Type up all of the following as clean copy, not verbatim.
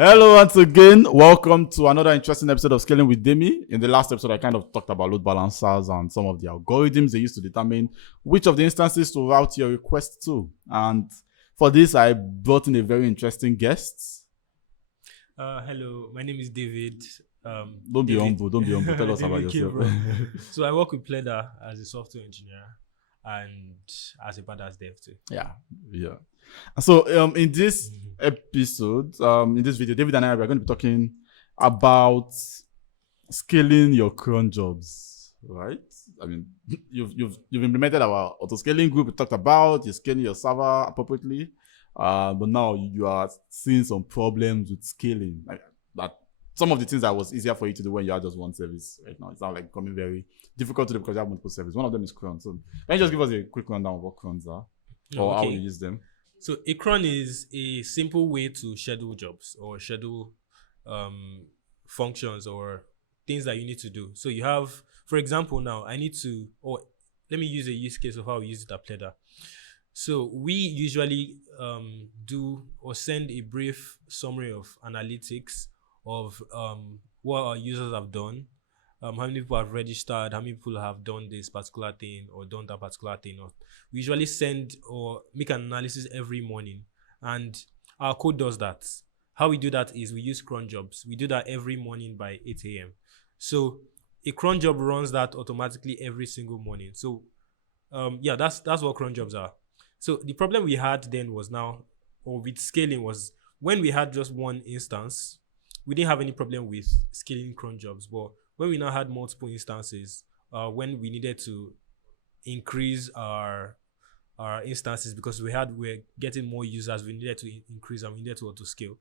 Hello once again. Welcome to another interesting episode of Scaling with Demi. In the last episode, I kind of talked about load balancers and some of the algorithms they use to determine which of the instances to route your request to. And for this, I brought in a very interesting guest. Hello, my name is David. Don't be humble. Tell us about David yourself. So I work with Pleda as a software engineer and as a badass dev too. Yeah. So in this episode, in this video, David and I are going to be talking about scaling your cron jobs, right? I mean, you've implemented our auto scaling group. We talked about you're scaling your server appropriately, but now you are seeing some problems with scaling. Like that, some of the things that was easier for you to do when you had just one service. Right now, it's now like becoming very difficult to do because you have multiple services. One of them is cron. So can you just give us a quick rundown of what crons are or how you use them? So a cron is a simple way to schedule jobs or schedule functions or things that you need to do. So you have, for example, now I need to, or let me use a use case of how we use it at Pleda. So we usually do or send a brief summary of analytics of what our users have done, how many people have registered, how many people have done this particular thing or done that particular thing. Or we usually send or make an analysis every morning, and our code does that. How we do that is we use cron jobs. We do that every morning by 8 a.m. So a cron job runs that automatically every single morning. So that's what cron jobs are. So the problem we had then was now, or with scaling, was when we had just one instance, we didn't have any problem with scaling cron jobs. But when we now had multiple instances, when we needed to increase our instances because we're getting more users, we needed to increase and we needed to auto scale.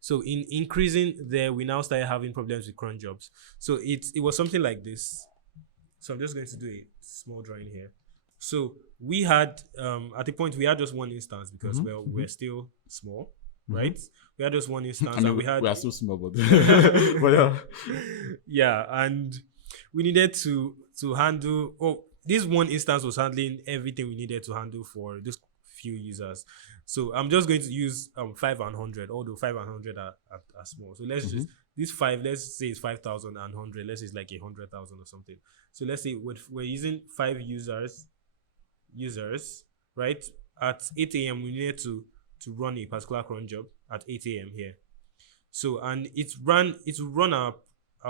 So in increasing there, we now started having problems with cron jobs. So it was something like this. So I'm just going to do a small drawing here. So we had at the point we had just one instance because we're still small, right? We had just one instance, and we are so small, but yeah, and we needed to handle. Oh, this one instance was handling everything we needed to handle for these few users. So I'm just going to use 5 and 100, although 5 and 100 are small. So let's just this 5. Let's say it's 5,000 and 100. Let's say it's like 100,000 or something. So let's say we're using 5 users, right? At 8 a.m. we needed to run a particular cron job at 8 a.m. here. So and it's run our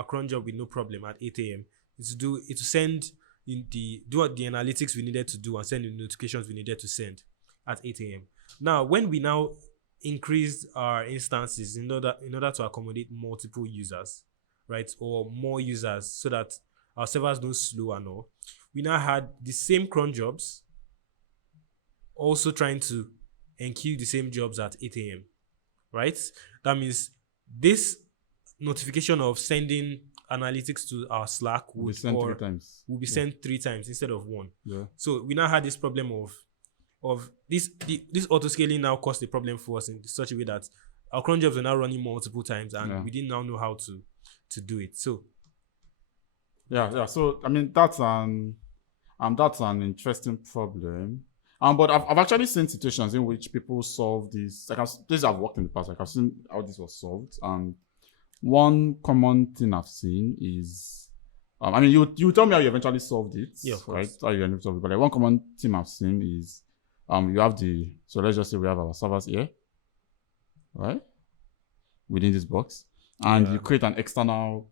cron job with no problem at 8 a.m. It's to send in the analytics we needed to do and send the notifications we needed to send at 8 a.m. Now when we now increased our instances in order to accommodate multiple users, right, or more users so that our servers don't slow and all, we now had the same cron jobs also trying to enqueue the same jobs at 8 a.m. right? That means this notification of sending analytics to our Slack will be sent 3 times instead of 1. Yeah. So we now had this problem of this auto scaling now caused a problem for us in such a way that our cron jobs are now running multiple times and we didn't now know how to do it. So So I mean that's an interesting problem. But I've actually seen situations in which people solve this. Like this I've worked in the past. Like I've seen how this was solved. And one common thing I've seen is, I mean, you tell me how you eventually solved it. Yeah, of right? course. How you eventually solved it. But like one common thing I've seen is, you have so let's just say we have our servers here, right? Within this box, and you create an external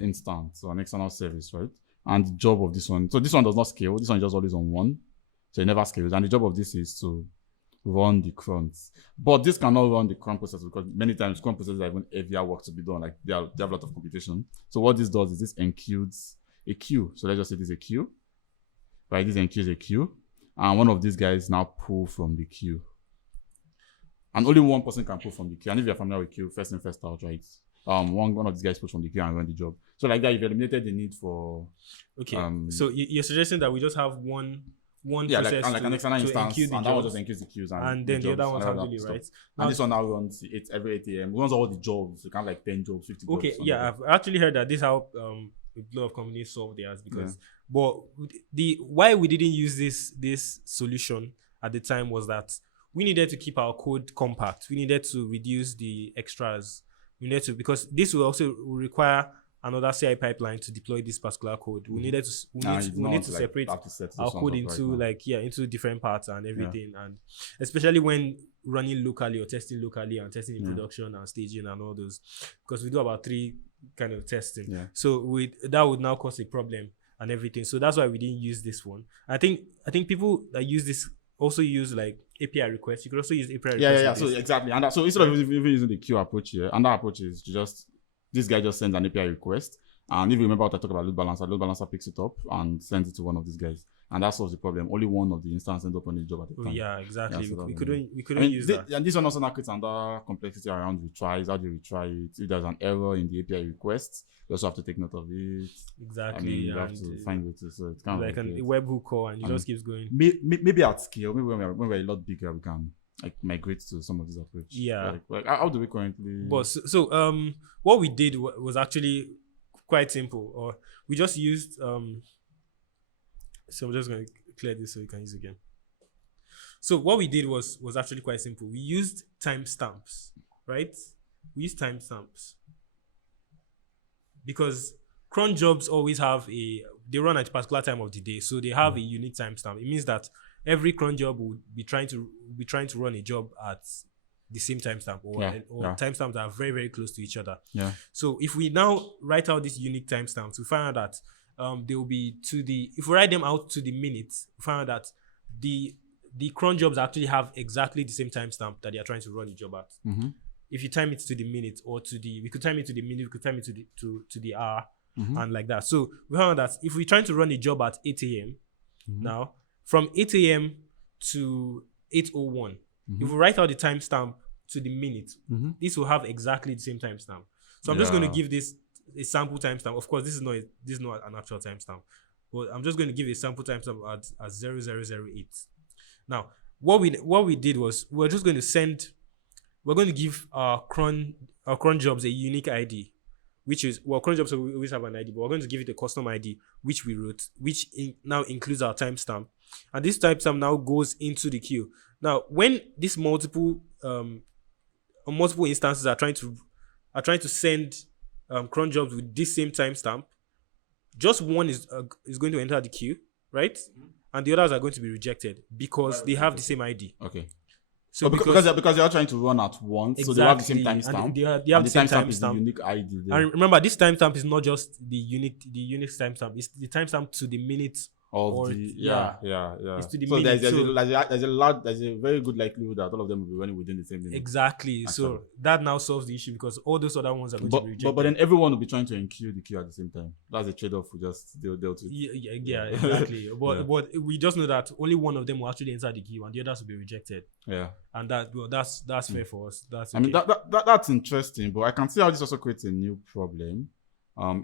instance or an external service, right? And the job of this one, so this one does not scale. This one is just always on 1. So it never scales. And the job of this is to run the crons. But this cannot run the cron process because many times cron processes are even heavier work to be done. Like they have a lot of computation. So what this does is this enqueues a queue. So let's just say this is a queue. Right? This enqueues a queue. And one of these guys now pull from the queue. And only one person can pull from the queue. And if you're familiar with queue, first in, first out, right? One of these guys pulls from the queue and run the job. So like that, you've eliminated the need for. Okay. So you're suggesting that we just have one process and like an external instance, and that one just enqueues the queues, and then the other one's handle it, right? And this one now runs every 8 a.m. Runs all the jobs. You can have like 10 jobs, 50 jobs. Okay, yeah, I've actually heard that this is how a lot of companies solve theirs because, but why we didn't use this solution at the time was that we needed to keep our code compact. We needed to reduce the extras. We needed to, because this will also require another CI pipeline to deploy this particular code. We needed to we need to separate our code into into different parts and everything, and especially when running locally or testing locally and testing in production and staging and all those, because we do about 3 kind of testing. So that would now cause a problem and everything. So that's why we didn't use this one. I think people that use this also use like API requests. You could also use API requests. So exactly. And so instead of even using the queue approach here, and that approach is this guy just sends an API request, and if you remember what I talked about load balancer picks it up and sends it to one of these guys, and that solves the problem. Only one of the instances ends up on the job at the time. Yeah, exactly. We couldn't use that. And this one also now creates another complexity around retries. How do you retry it? If there's an error in the API request, you also have to take note of it. Exactly. You have to find ways to, so it's kind like of a webhook call, and it just keeps going. Maybe at scale, maybe when we're a lot bigger, we can like migrate to some of these approaches. Yeah. Like how do we currently? But so what we did was actually quite simple. Or we just used so I'm just going to clear this so you can use it again. So what we did was actually quite simple. We used timestamps, right? We used timestamps because cron jobs always they run at a particular time of the day, so they have a unique timestamp. It means that every cron job would be trying to run a job at the same timestamp or timestamps that are very, very close to each other. Yeah. So if we now write out these unique timestamps, we find out that they will be if we write them out to the minute, we find out that the cron jobs actually have exactly the same timestamp that they are trying to run a job at. If you time it to the minute or we could time it to the minute, we could time it to the hour and like that. So we found that if we're trying to run a job at 8 a.m. now, from 8 a.m. to 8:01, if we write out the timestamp to the minute, this will have exactly the same timestamp. So I'm just going to give this a sample timestamp. Of course, this is not an actual timestamp, but I'm just going to give a sample timestamp at 0008. Now, what we did was we're going to give our cron jobs a unique ID, which is, cron jobs we always have an ID, but we're going to give it a custom ID, which we wrote, which now includes our timestamp. And this timestamp now goes into the queue. Now, when these multiple instances are trying to send cron jobs with this same timestamp, just one is going to enter the queue, right? And the others are going to be rejected because they have the same ID. Okay. So because they are trying to run at once, so they have the same timestamp. They have the same timestamp. Is the unique ID there. And remember, this timestamp is not just the unique timestamp; it's the timestamp to the minute. It's to the minute. There's a very good likelihood that all of them will be running within the same minute. Exactly. Actually. So that now solves the issue because all those other ones are going to be rejected. But then everyone will be trying to enqueue the queue at the same time. That's a trade-off we just dealt with. Yeah, exactly. But we just know that only one of them will actually enter the queue and the others will be rejected. Yeah. And that's fair for us. That's okay. I mean that's interesting, but I can see how this also creates a new problem,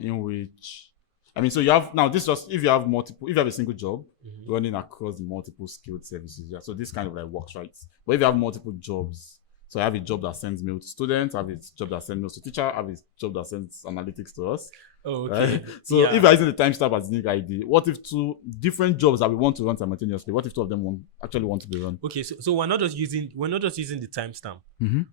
in which. I mean, so you have now this just if you have a single job running across multiple skilled services, so this kind of like works, right? But if you have multiple jobs, so I have a job that sends mail to students, I have a job that sends mails to teacher, I have a job that sends analytics to us. Oh, okay. Right? So if you're using the timestamp as unique ID, what if 2 different jobs that we want to run simultaneously? What if 2 of them actually want to be run? Okay, so we're not just using the timestamp.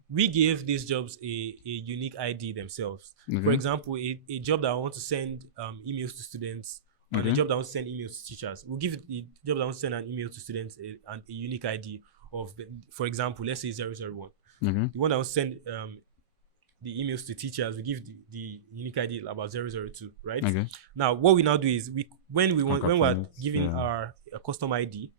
We gave these jobs a unique ID themselves. For example, a job that I want to send emails to students, and a job that wants to send emails to teachers. We'll give the job that wants to send an email to students a unique ID of, for example, let's say 001. The one that wants to send the emails to teachers, we give the unique ID about 002, right? Okay. Now, what we now do is when we're giving our custom ID,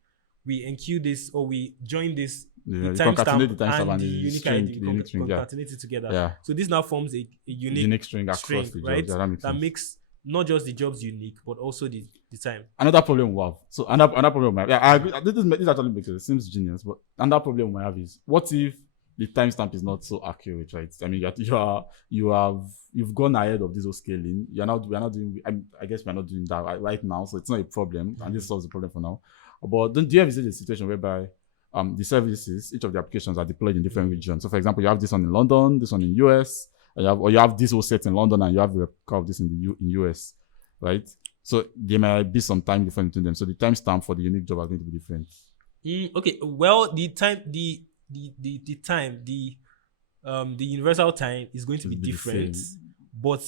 we enqueue this or we join this timestamp and the unique ID, concatenate it together. Yeah. So this now forms a unique string across the right? Jobs. That makes not just the jobs unique, but also the time. Another problem we have. So another problem we have. Yeah, I agree. This actually makes sense. It seems genius, but another problem we have is what if the timestamp is not so accurate, right? I mean, you've gone ahead of this whole scaling. We're not doing. I guess we're not doing that right now, so it's not a problem, and this solves the problem for now. But do you ever see the situation whereby the services, each of the applications are deployed in different regions? So, for example, you have this one in London, this one in US, or you have this whole set in London, and you have the replica of this in US, right? So there might be some time difference between them. So the timestamp for the unique job are going to be different. Okay. Well, the time the universal time is going to be It'll be the different, same. but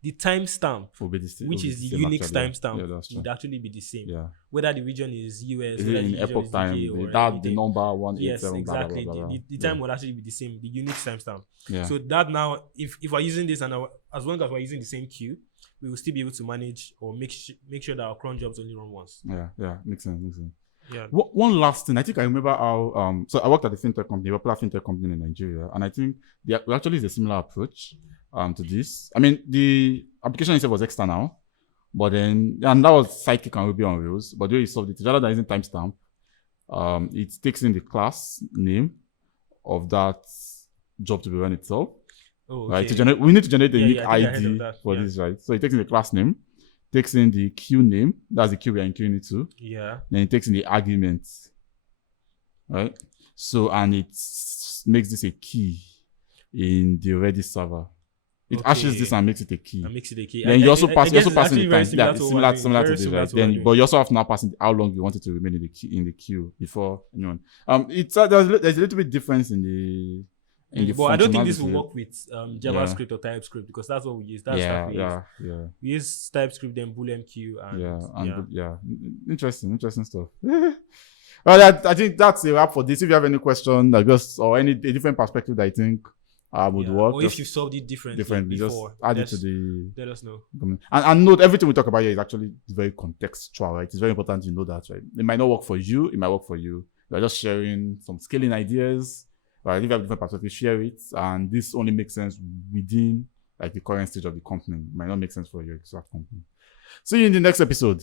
the timestamp, Will be the same. which Will be is the the same Unix actually. Yeah. timestamp, Yeah, that's true. would actually be the same. Yeah. Whether the region is US, Is it whether the in region epoch is time? UK, or The anything. number Yes, 187 blah blah blah exactly. blah blah. The time would actually be the same, the Unix timestamp. Yeah. So that now, if we're using this, and as long as we're using the same queue, we will still be able to manage or make sure that our cron jobs only run once. Yeah. Makes sense. Yeah. One last thing, I think I remember how so I worked at a fintech company, a popular fintech company in Nigeria, and I think there actually is a similar approach to this. I mean, the application itself was external, but then and that was Sidekick and Ruby on Rails. But the way you solved it, rather than using timestamp, it takes in the class name of that job to be run itself. Oh, okay. Right? We need to generate a Yeah, unique yeah, I think I heard of ID that. for Yeah. this, right? So it takes in the class name, takes in the queue name, that's the queue we are queuing it to. Yeah. Then it takes in the arguments, right? So, and it makes this a key in the Redis server. It hashes this and makes it a key. And makes it a key. Then you also I pass, you guess also it's pass in the actually very time. Yeah, it's to what we're similar to doing. this, Very right? similar to what we're Then, but you also have to now pass in how long you want it to remain in the queue before anyone. It's there's a little bit difference in the but I don't think this will functionality. work with JavaScript or TypeScript, because that's what we use. That's Yeah, stuff we use. yeah. We use TypeScript, then BoolMQ, and Interesting stuff. Well, I think that's a wrap for this. If you have any question, I guess, or a different perspective that I think would work, or if you solved it differently before, just add it to the. let us know. And note, everything we talk about here is actually very contextual, right? It's very important you know that, right? It might not work for you, it might work for you. We're just sharing some scaling ideas, right? If you have different perspectives, share it, and this only makes sense within like the current stage of the company. It might not make sense for your exact company. See you in the next episode.